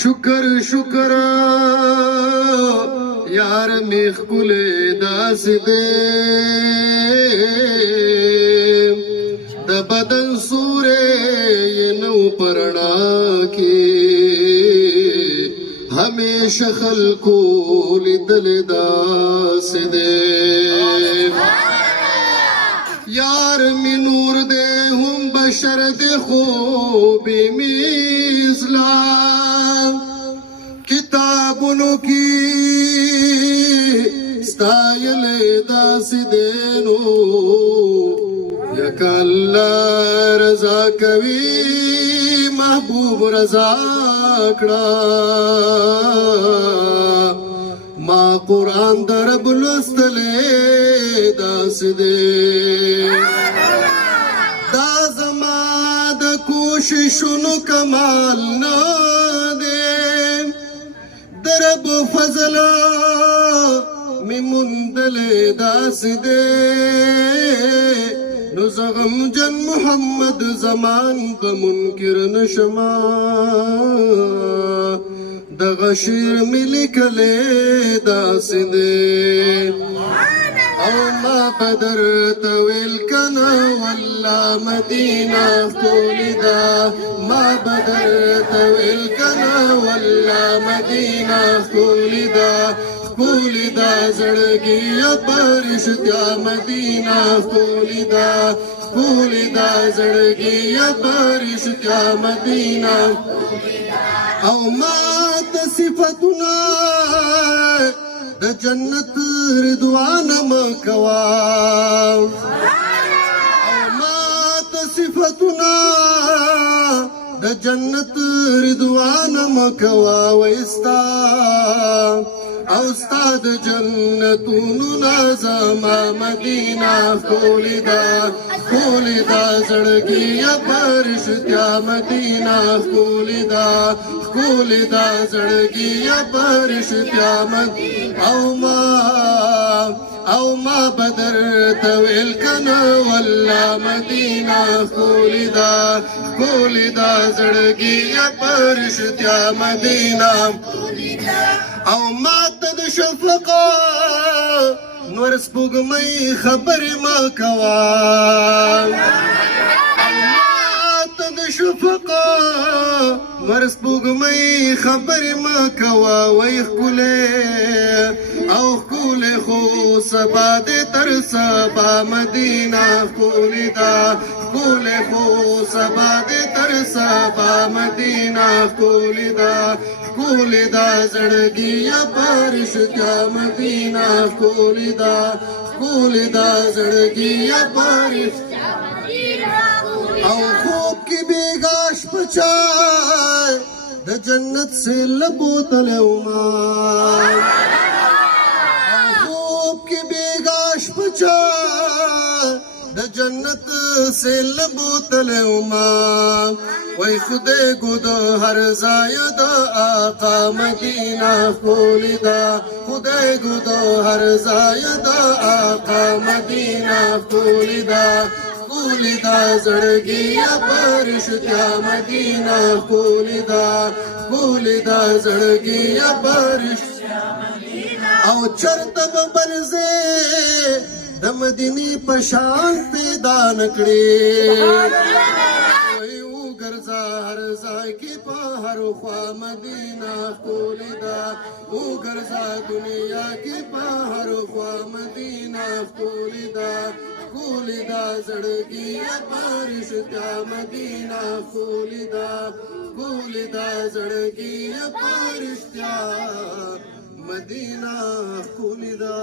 شکر شکر یار میخ کله داس دے د بدن سورے یہ نو پرنا کی ہمیشہ خلقو لدل داس دے یار می نور دے ہم بشر دے خوبی میزلام کتابونو کی ستایل داس دینو یک اللہ رضا کوي محبوب رضا کړه ما قرآن درب لستلې داس دې دا زما د کوششونو کمال نه دې درب فضلا می مندلې داس دې نو زغم جن محمد زمان په منکر نشما د غشیر ملک له داس دې او ما بدر تویل کنا والله مدینه کولیدا ما بدر تویل کنا والله مدینه کولیدا کولیدا زړګي پرشتیا مدینه کولیدا کولیدا زړګي پرشتیا مدینه او ما د صفاتنا د جنت رضوان مکوا او ما د صفاتنا د جنت رضوان مکوا وستا او استاد جنتونو نازما مدینه کولیدا کولیدا زړګي پرشتیا مدینه کولیدا کولیدا زړګي پرشتیا مدینه او ما بدر تویل کنا والله مدینه کولیدا کولیدا زړګي پرشتیا مدینه او ما تد شفقا نور سپوږمۍ خبرې ما کوا او ما تد شفقا نور سپوږمۍ خبرې ما کوا وای ښکلې او ښکلې خو سبا دې تر سبا مدینه کولیدا ښکلې خو سبا دې تر سبا مدینه کولیدا کولیدا زړګي پرشتیا مدینه کولیدا کولیدا زړګي پرشتیا مدینه او خوب کې بیګاش پچای د جنت سے لبو تلوما خوب کې بیګاش پچای د جنت سے لبو تلوما وای خدای ګود هر ځای د آقا مدینه کولیدا خدای ګود هر ځای د آقا مدینه کولیدا کولیدا زړګي پرشتیا مدینه کولیدا کولیدا زړګي پرشتیا مدینه او چرته برزه د مدینه پشان پیدا نکړي هر ځای کې په هر خوا مدینه کولیدا او ګرځا دنیا کې په هر خوا مدینه کولیدا کولیدا زړګي پرشتیا مدینه کولیدا کولیدا زړګي پرشتیا مدینه کولیدا